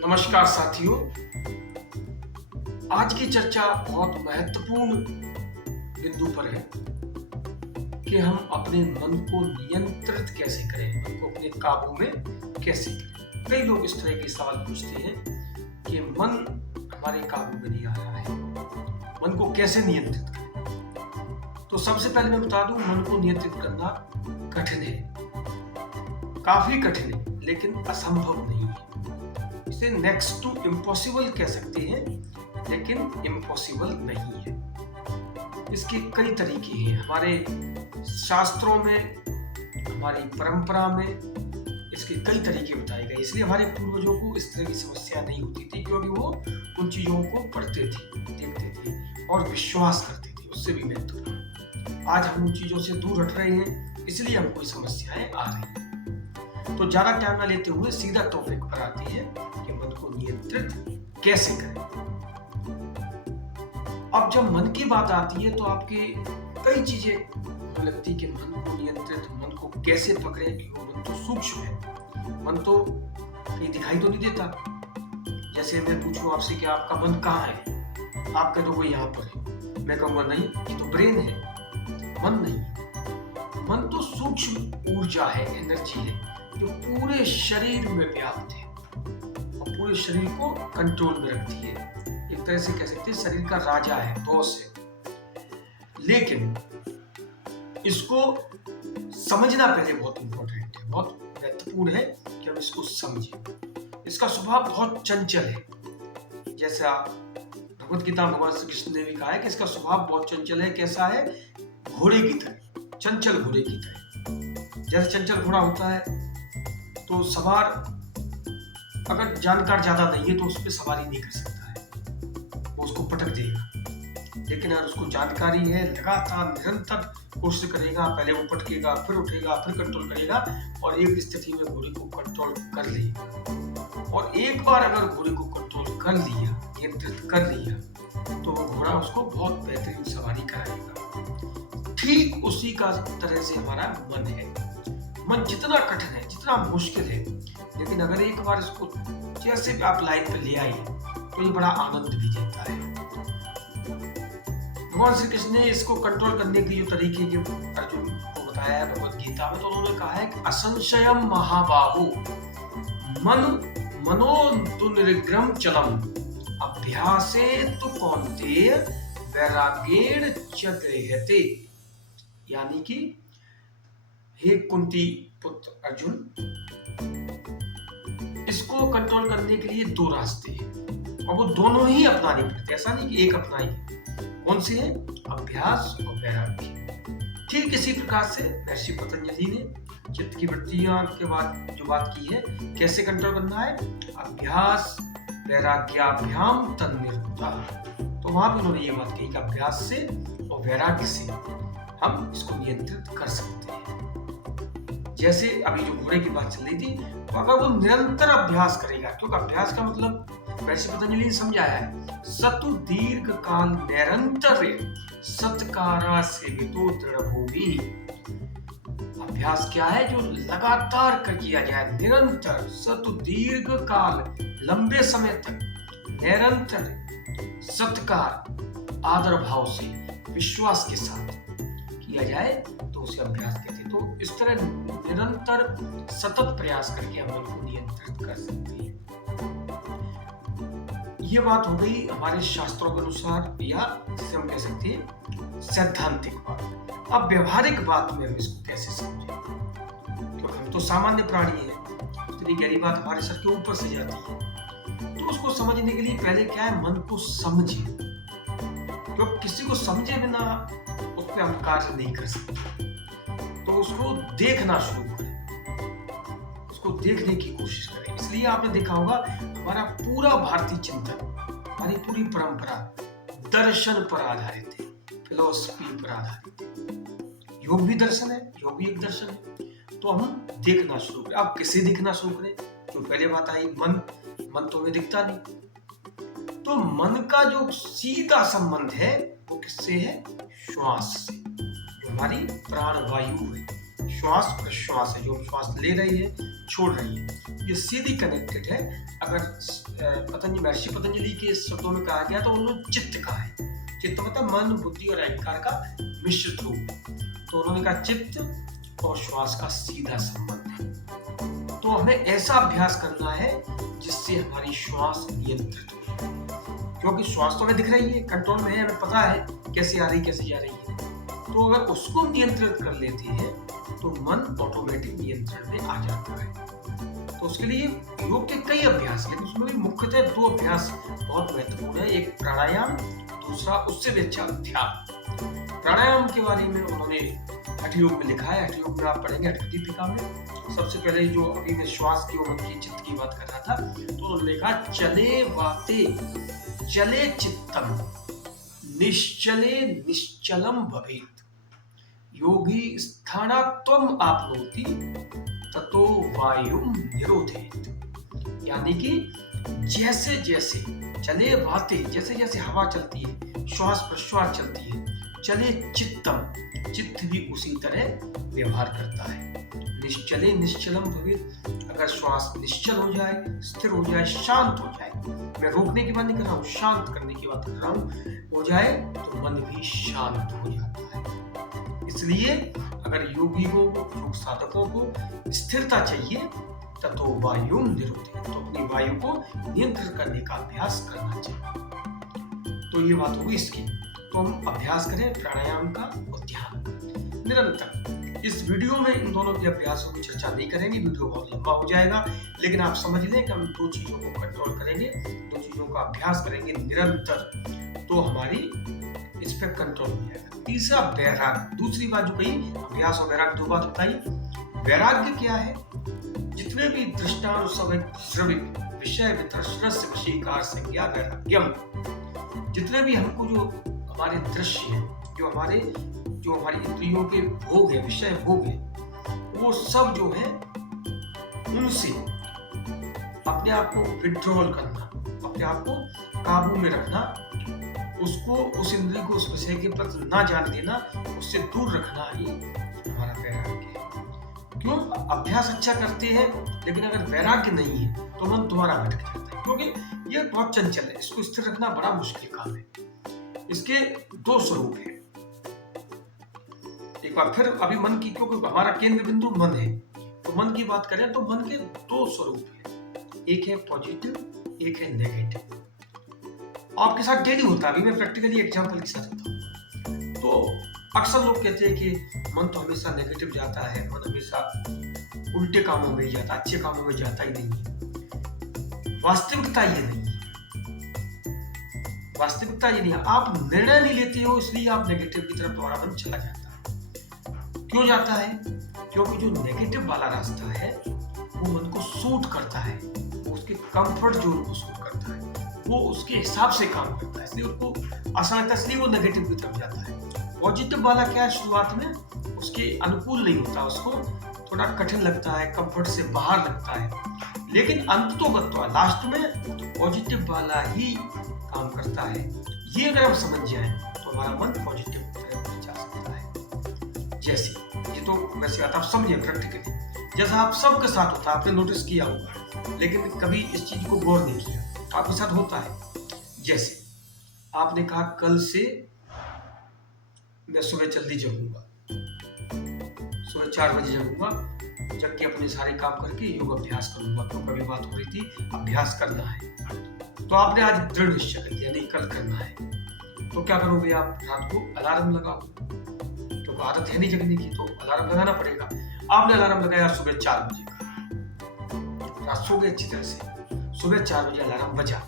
नमस्कार साथियों। आज की चर्चा बहुत महत्वपूर्ण बिंदु पर है कि हम अपने मन को नियंत्रित कैसे करें, मन को अपने काबू में कैसे करें। कई लोग इस तरह के सवाल पूछते हैं कि मन हमारे काबू में नहीं आ रहा है, मन को कैसे नियंत्रित करें। तो सबसे पहले मैं बता दूं, मन को नियंत्रित करना कठिन है, काफी कठिन है, लेकिन असंभव नहीं है। इसे नेक्स्ट टू इम्पॉसिबल कह सकते हैं, लेकिन इम्पॉसिबल नहीं है। इसके कई तरीके हैं, हमारे शास्त्रों में, हमारी परंपरा में इसके कई तरीके बताए गए। इसलिए हमारे पूर्वजों को इस तरह की समस्या नहीं होती थी, क्योंकि वो उन चीजों को पढ़ते थे, देखते थे और विश्वास करते थे। उससे भी महत्वपूर्ण, आज हम उन चीजों से दूर हट रहे हैं, इसलिए हमको समस्याएं आ रही हैं। तो ज्यादा टाइम ना लेते हुए सीधा टॉपिक पर आते हैं कि मन को नियंत्रित कैसे करें। अब जब मन की बात आती है तो आपके कई चीजें हमें लगती है कि मन को नियंत्रित, मन को कैसे पकड़े, क्योंकि मन तो सूक्ष्म है, मन तो कहीं दिखाई तो नहीं देता। जैसे मैं पूछूं आपसे कि आपका मन कहाँ है, आप कह दो यहाँ पर है, मैं कहूँगा नहीं, ये तो ब्रेन है, मन नहीं। मन तो सूक्ष्म ऊर्जा है, एनर्जी है, जो पूरे शरीर में व्याप्त है और पूरे शरीर को कंट्रोल में रखती है। एक तरह से कह सकते हैं शरीर का राजा है, बॉस है। लेकिन इसको समझना पहले बहुत इंपॉर्टेंट है, बहुत महत्वपूर्ण है कि हम इसको समझें। इसका स्वभाव बहुत चंचल है। जैसा भगवत गीता भगवान श्री कृष्ण ने भी कहा है कि इसका स्वभाव बहुत चंचल है। कैसा है? घोड़े की तरह, चंचल घोड़े की तरह। जैसे चंचल घोड़ा होता है तो सवार अगर जानकार ज्यादा नहीं है तो उस पर सवारी नहीं कर सकता है, वो उसको पटक देगा। लेकिन अगर उसको जानकारी है, लगातार निरंतर कोशिश करेगा, पहले वो पटकेगा, फिर उठेगा, फिर कंट्रोल करेगा और एक स्थिति में घोड़े को कंट्रोल कर लेगा। और एक बार अगर घोड़े को कंट्रोल कर लिया, नियंत्रित कर लिया, तो वो घोड़ा उसको बहुत बेहतरीन सवारी कराएगा। ठीक उसी का तरह से हमारा मन है। मन जितना कठिन है, जितना मुश्किल है, लेकिन अगर एक बार इसको जैसे भी आप लाइन पे ले आए तो ये बड़ा आनंद भी देता है। भगवान श्री कृष्ण ने इसको कंट्रोल करने के जो तरीके जो अर्जुन को बताया है भगवत गीता में, तो उन्होंने कहा है कि असंशयम महाबाहो मन मनो दुर्निग्रहम चलम अभ्यासे तु कौन्तेय वैराग्येण च गृह्यते। यानी कि हे कुंती पुत्र अर्जुन, इसको कंट्रोल करने के लिए दो रास्ते हैं और वो दोनों ही अपनाने पड़ते। ऐसा नहीं कि एक अपनाई। कौन से हैं? अभ्यास और वैराग्य। ठीक इसी प्रकार से महर्षि पतंजलि ने चित्त की वृत्तियां के बाद जो बात की है, कैसे कंट्रोल करना है, अभ्यास वैराग्याभ्याम तन्निर्मुक्ता। तो वहां भी उन्होंने ये बात कही कि अभ्यास से और वैराग्य से हम इसको नियंत्रित कर सकते हैं। जैसे अभी जो घोड़े की बात चल रही थी, तो अगर वो निरंतर अभ्यास करेगा, क्योंकि अभ्यास का मतलब वैसे पतंजलि ने समझाया है, सतु दीर्घ काल निरंतर सत्कारा सेवितो दृढ़ भूमि। अभ्यास क्या है? जो लगातार कर किया जाए, निरंतर, सतु दीर्घ काल, लंबे समय तक, निरंतर, सत्कार, आदर भाव से, विश्वास के साथ किया जाए तो उसे अभ्यास कहते हैं। तो इस तरह निरंतर सतत प्रयास करके हम मन को नियंत्रित कर सकते हैं। ये बात हो गई हमारे शास्त्रों के अनुसार, या जिसे हम कह सकते हैं सैद्धांतिक बात। अब व्यवहारिक बात में हम इसको कैसे समझें, क्योंकि हम तो सामान्य प्राणी हैं, इतनी गहरी बात हमारे सर के ऊपर से जाती है। तो उसको समझने के लिए पहले क्या है, मन को समझे। क्योंकि किसी को समझे बिना उस पर हम कार्य नहीं कर सकते। तो उसको देखना शुरू करें, उसको देखने की कोशिश करें। इसलिए आपने देखा होगा हमारा पूरा भारतीय चिंतन, हमारी पूरी परंपरा दर्शन पर आधारित है, फिलोसफी पर आधारित है। योग भी दर्शन है, योग भी एक दर्शन है। तो हम देखना शुरू करें। आप किसे दिखना शुरू करें? जो पहले बात आई, मन तो हमें दिखता नहीं। तो मन का जो सीधा संबंध है वो किससे है? श्वास से। जो हमारी प्राण वायु है, श्वास प्रश्वास है, जो हम श्वास ले रही है छोड़ रही है, ये सीधी कनेक्टेड है। अगर पतंजलि महर्षि पतंजलि के शब्दों में कहा गया तो उन्होंने चित्त कहा है। चित्त मतलब मन, बुद्धि और अहंकार का मिश्रित रूप। तो उन्होंने कहा चित्त और श्वास का सीधा संबंध है। तो हमें ऐसा अभ्यास करना है जिससे हमारी श्वास नियंत्रित हो, क्योंकि श्वास तो हमें दिख रही है, कंट्रोल में है, हमें पता है कैसे आ रही कैसे जा रही है। तो अगर उसको नियंत्रित कर लेते हैं तो मन ऑटोमेटिक नियंत्रण में आ जाता है। तो उसके लिए योग के कई अभ्यास, लेकिन उसमें भी मुख्यतः 2 अभ्यास बहुत महत्वपूर्ण है, एक प्राणायाम, दूसरा उससे भी अच्छा ध्यान। प्राणायाम के बारे में उन्होंने हठ योग में लिखा है। हठ योग में आप पढ़ेंगे हठ दीपिका में। सबसे पहले जो अभी मैं श्वास की और मन की चित्त की बात कर रहा था, तो उन्होंने लिखा चले वाते चले चित्तम निश्चले निश्चलम भवेत् योगी स्थानात्वम आपनोति ततो वायुम निरोधेत। यानी कि जैसे जैसे चले वाते, जैसे जैसे हवा चलती है, श्वास प्रश्वास चलती है, चले चित्तम, चित्त भी उसी तरह व्यवहार करता है। निश्चले निश्चलम भवेत्, अगर श्वास निश्चल हो जाए, स्थिर हो जाए, शांत हो जाए, मैं रोकने की बात नहीं कर रहा हूँ, शांत करने की बात कर रहा हूँ, हो जाए तो मन भी शांत हो जाता है। इसलिए अगर योगी को, योग साधकों को स्थिरता चाहिए ततो वायुम निरोधेत, तो अपनी वायु को नियंत्रित करने का अभ्यास करना चाहिए। तो ये बात होगी इसकी। तो हम अभ्यास करें प्राणायाम का और ध्यान का निरंतर। इस वीडियो में इन दोनों के अभ्यासों की चर्चा नहीं करेंगे, वीडियो बहुत लंबा हो जाएगा, लेकिन आप समझ लें कि हम 2 चीजों को कंट्रोल करेंगे, 2 चीजों का अभ्यास करेंगे निरंतर, तो हमारी इस पर कंट्रोल हो जाएगा। तीसरा वैराग्य, दूसरी बात जो कही, अभ्यास और वैराग्य 2 बात बताइए। वैराग्य क्या है? जितने भी दृष्टानुश्रविक श्रविक विषय वितरस्य वशीकार संज्ञा वैराग्यम, जितने भी हमको जो हमारे दृश्य है, जो हमारी इंद्रियों के भोग है, विषय भोग है, वो सब जो है उनसे अपने आप को विड्रॉल करना, अपने आप को काबू में रखना, उसको, उस इंद्रिय को उस विषय के प्रति ना जाने देना, उससे दूर रखना ही हमारा वैराग्य है। क्यों? अभ्यास अच्छा करते हैं, लेकिन अगर वैराग्य नहीं है तो मन तुम्हारा भटक जाता है, क्योंकि यह बहुत चंचल है, इसको स्थिर रखना बड़ा मुश्किल काम है। इसके 2 स्वरूप है। एक बार फिर अभी मन की, क्योंकि हमारा केंद्र बिंदु मन है, तो मन की बात करें तो मन के 2 स्वरूप है, एक है पॉजिटिव, एक है नेगेटिव। आपके साथ डेली होता है, अभी मैं प्रैक्टिकली एग्जांपल के साथ बताऊं। तो अक्सर लोग कहते हैं कि मन तो हमेशा नेगेटिव जाता है, मन हमेशा उल्टे कामों में जाता है, अच्छे कामों में जाता ही नहीं है। वास्तविकता ये नहीं है, वास्तविकता ये नहीं है। आप निर्णय नहीं लेते हो, इसलिए आप नेगेटिव की तरफ तुम्हारा मन चला जाता है। क्यों जाता है? क्योंकि जो नेगेटिव वाला रास्ता है वो मन को सूट करता है, उसके कंफर्ट जोन को सूट करता है, वो उसके हिसाब से काम करता है, इसलिए उसको आसान लगता है, इसलिए वो नेगेटिव की तरफ जाता है। पॉजिटिव वाला क्या है? शुरुआत में उसके अनुकूल नहीं होता, उसको थोड़ा कठिन लगता है, कंफर्ट से बाहर लगता है, लेकिन अंत तो लास्ट में पॉजिटिव वाला ही काम करता है। ये अगर हम समझ जाएं तो हमारा मन पॉजिटिव तरफ जा सकता है। जैसे ये तो वैसे बात आप समझे प्रैक्टिकली, जैसा आप सबके साथ होता है, आपने नोटिस किया होगा, लेकिन कभी इस चीज को गौर नहीं किया, आपके साथ होता है। जैसे आपने कहा कल से मैं सुबह जल्दी जगूंगा, सुबह 4 बजे जगूंगा, जग के अपने सारे काम करके योग अभ्यास करूंगा। तो कभी बात हो रही थी अभ्यास करना है, तो आपने आज दृढ़ निश्चय कर लिया नहीं कल करना है, तो क्या करोगे? आप रात को अलार्म लगाओ, क्योंकि आदत है नहीं जगने की, तो अलार्म लगाना पड़ेगा। आपने अलार्म लगाया सुबह 4 बजे का, रात सो गए अच्छी तरह से, सुबह 4 बजे अलार्म बजा,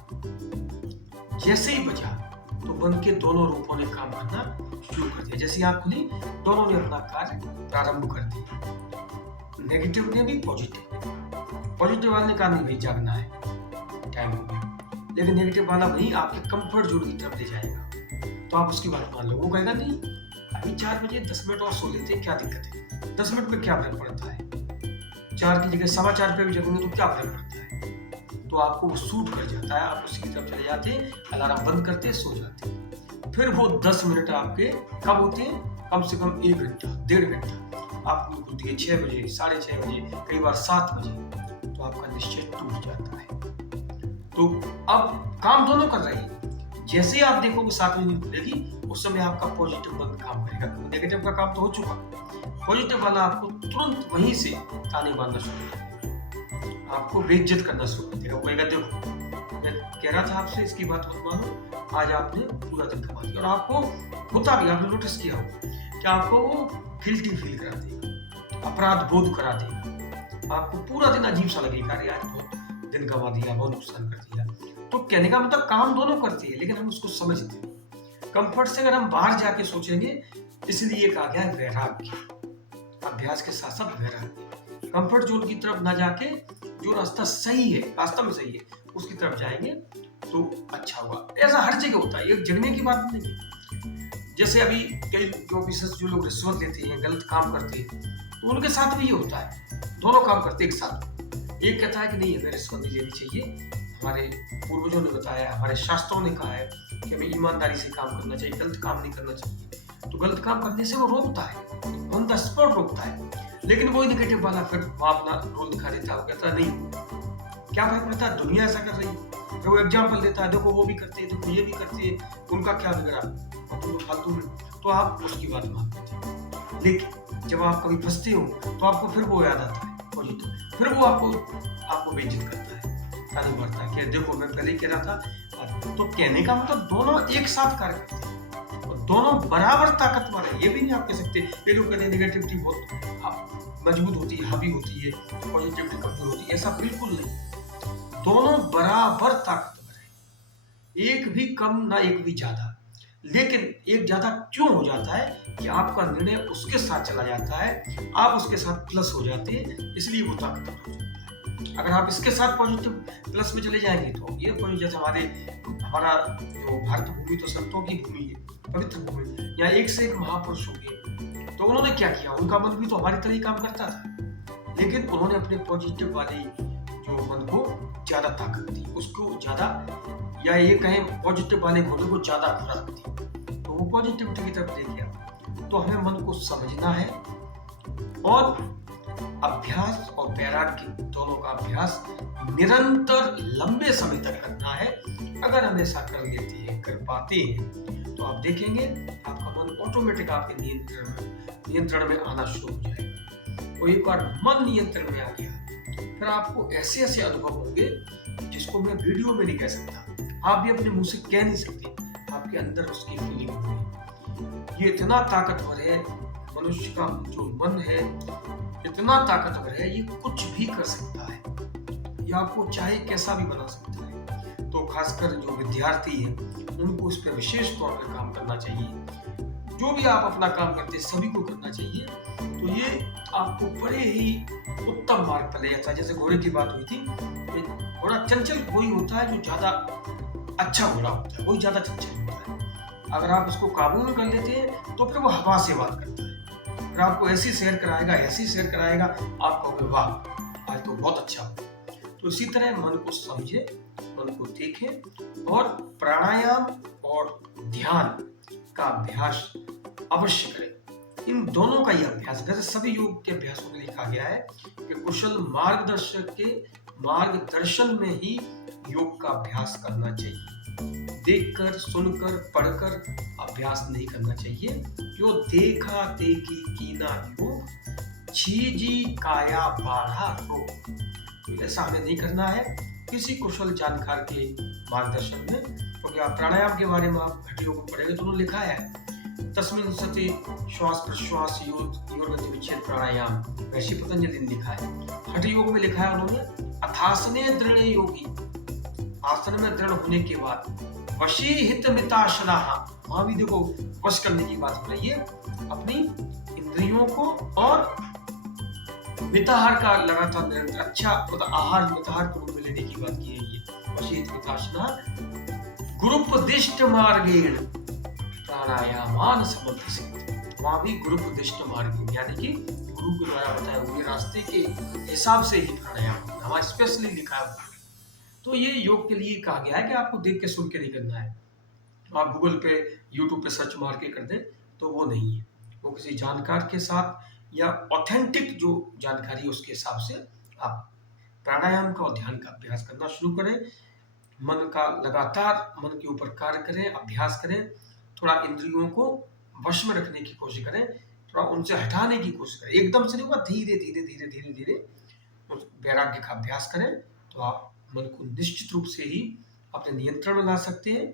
जैसे ही बजा तो मन के दोनों रूपों ने काम करना शुरू कर दिया। जैसे आंख खुली, दोनों ने अपना कार्य प्रारंभ कर दिया, नेगेटिव ने भी पॉजिटिव वाले ने कहा नहीं भाई जागना है, टाइम हो गया, लेकिन नेगेटिव वाला वही आपके कंफर्ट जोन की तरफ ले जाएगा, तो आप उसकी बात मान लो। वो कहेगा नहीं अभी 4 बजे 10 मिनट और सो लेते हैं, क्या दिक्कत है, 10 मिनट में क्या फर्क पड़ता है, 4 की जगह 4:15 पे भी जगोगे तो क्या फर्क पड़ता है। तो आपको वो सूट कर जाता है, आप उसकी तरफ चले जाते हैं, अलार्म बंद करते, सो जाते हैं। फिर वो 10 मिनट आपके कब होते हैं? कम से कम 1 घंटा, 1.5 घंटा, आप उनको दिए 6 बजे, 6:30 बजे, कई बार 7 बजे, तो आपका निश्चय टूट जाता है। तो अब काम दोनों कर रहे हैं। जैसे ही आप देखोगे 7 बजे नींद खुलेगी, उस समय आपका पॉजिटिव मन काम करेगा। नेगेटिव का काम तो हो चुका, पॉजिटिव वाला आपको तुरंत वहीं से ताने मारना शुरू कर देगा, आपको बेइज्जत करना शुरू कर देगा। वो कहेगा देखो मैं कह रहा था आपसे इसकी बात मत मानो, आज आपने पूरा दिन कमा दिया। और आपको होता भी, आपने नोटिस किया हो कि आपको वो गिल्टी फील करा देगा, अपराध बोध करा देगा, आपको पूरा दिन अजीब सा लगेगा, अरे आज बहुत दिन गंवा दिया, बहुत नुकसान कर दिया। तो कहने का मतलब काम दोनों करते हैं, लेकिन हम उसको समझते हैं। कंफर्ट से अगर हम बाहर जाके सोचेंगे, इसलिए कहा गया है वैराग्य, अभ्यास के साथ साथ वैराग्य। कंफर्ट जोन की तरफ ना जाके जो रास्ता सही है, रास्ता में सही है, उसकी तरफ जाएंगे तो अच्छा होगा। ऐसा हर जगह होता है, एक जगने की बात नहीं है। जैसे अभी कई जो लोग रिश्वत लेते हैं, गलत काम करते हैं, तो उनके साथ भी ये होता है, दोनों काम करते एक साथ। एक कहता है कि नहीं हमें रिश्वत नहीं लेनी चाहिए, हमारे पूर्वजों ने बताया, हमारे शास्त्रों ने कहा है कि हमें ईमानदारी से काम करना चाहिए, गलत काम नहीं करना चाहिए। तो गलत काम करने से वो रोकता है, ऑन द स्पॉट रोकता है। लेकिन वो नेगेटिव वाला फिर वो अपना रोल दिखा देता है, वो कहता है नहीं क्या फर्क पड़ता है, दुनिया ऐसा कर रही है। तो वो एग्जाम्पल देता है, देखो वो भी करते हैं, देखो ये भी करते हैं, उनका क्या बिगड़ा, तुम फालतू में। तो आप उसकी बात मानते हैं। लेकिन जब आप कभी फंसते हो तो आपको फिर वो याद आता है पॉजिटिव, फिर वो आपको बेइज्जत करता है, ताली मारता है कि देखो मैं पहले ही कह रहा था। तो कहने का मतलब दोनों एक साथ कार्य करते हैं और दोनों बराबर ताकतवर है। ये भी नहीं आप कह सकते ये लोग कहते हैं नेगेटिविटी बहुत मजबूत होती है, हावी होती है, पॉजिटिविटी कमजोर होती है, ऐसा बिल्कुल नहीं। दोनों बराबर ताकतवर है, एक भी कम ना एक भी ज्यादा। लेकिन एक ज्यादा क्यों हो जाता है कि आपका निर्णय उसके साथ चला जाता है, आप उसके साथ प्लस हो जाते हैं, इसलिए वो ताकतवर हो जाता है। अगर आप इसके साथ पॉजिटिव प्लस में चले जाएंगे तो ये पॉजिटिव, जैसे हमारा जो भारत भूमि तो संतों की भूमि है, पवित्र भूमि, यहाँ एक से एक महापुरुष हो गए। तो उन्होंने क्या किया, उनका मन भी तो हमारी तरह ही काम करता था, लेकिन उन्होंने अपने पॉजिटिव वाली जो मन को ज्यादा ताकत दी, उसको ज्यादा, या ये कहें पॉजिटिव वाले घोड़े को ज्यादा खुराक दी, तो वो पॉजिटिविटी की तरफ ले गया। तो हमें मन को समझना है और अभ्यास और वैराग्य दोनों का अभ्यास निरंतर लंबे समय तक करना है। अगर हम ऐसा कर लेते हैं, कर पाते हैं, तो आप देखेंगे आपका मन ऑटोमेटिक आपके नियंत्रण में आना शुरू हो जाएगा। और एक बार मन नियंत्रण में आ गया, फिर आपको ऐसे ऐसे अनुभव होंगे जिसको मैं वीडियो में नहीं कह सकता, आप भी अपने मुंह से कह नहीं सकते, आपके अंदर उसकी फीलिंग होगी। ये इतना ताकतवर है, मनुष्य का जो मन है इतना ताकतवर है, ये कुछ भी कर सकता है, ये आपको चाहे कैसा भी बना सकता है। तो खासकर जो विद्यार्थी है उनको इस पर विशेष तौर पर काम करना चाहिए। जो भी आप अपना काम करते हैं सभी को करना चाहिए। तो ये आपको बड़े ही उत्तम मार्ग पर ले जाता है। जैसे घोड़े की बात हुई थी, घोड़ा चंचल वही होता है जो ज्यादा अच्छा घोड़ा होता है, वही ज्यादा चंचल होता है। अगर आप उसको काबू में कर लेते हैं तो फिर वो हवा से बात करता है, फिर आपको ऐसी सैर कराएगा, ऐसी सैर कराएगा, आप कहोगे वाह आज तो बहुत अच्छा हो। तो इसी तरह मन को समझे, मन को देखें और प्राणायाम और ध्यान का अभ्यास अवश्य करें। इन दोनों का ही अभ्यास, वैसे सभी योग के अभ्यासों में लिखा गया है कि कुशल मार्गदर्शक के मार्गदर्शन में ही योग का अभ्यास करना चाहिए। देखकर, सुनकर, पढ़कर अभ्यास नहीं करना चाहिए। जो देखा देखी कीना योग, छीजी काया बाढ़ा रोग। तो ऐसा हमें नहीं करना है किसी कुशल जानकार के मार्गदर्शन में। क्योंकि आप प्राणायाम के बारे में आप हठ योग में पढ़ेंगे तो उन्होंने लिखा है तस्मिन् सति श्वास प्रश्वास योर्गति विच्छेद प्राणायाम, वैसे पतंजलि ने लिखा है। हठ योग में लिखा है उन्होंने अथासने दृढ़े योगी, आसन में दृढ़ होने के बाद वशी हित मिताशना, वहां भी देखो वश करने की बात हो रही है, अपनी इंद्रियों को और मिताहार का लगातार निरंतर अच्छा मतलब आहार मिताहार के रूप में लेने की बात की है। वशी हित मिताशना गुरुपदिष्ट मार्गेण प्राणायामान समर्थित, वहां भी गुरुपदिष्ट मार्ग यानी कि गुरु के द्वारा बताए हुए रास्ते के हिसाब से ही प्राणायाम हमारा स्पेशली लिखा है। तो ये योग के लिए कहा गया है कि आपको देख के सुन के नहीं करना है। आप गूगल पे यूट्यूब पे सर्च मार के कर दें तो वो नहीं है, वो किसी जानकार के साथ या ऑथेंटिक जो जानकारी है उसके हिसाब से आप प्राणायाम का और ध्यान का अभ्यास करना शुरू करें। मन का लगातार मन के ऊपर कार्य करें, अभ्यास करें, थोड़ा इंद्रियों को वश में रखने की कोशिश करें, थोड़ा उनसे हटाने की कोशिश करें। एकदम से नहीं होगा, धीरे धीरे धीरे धीरे धीरे उस वैराग्य का अभ्यास करें, तो आप मन को निश्चित रूप से ही अपने नियंत्रण में ला सकते हैं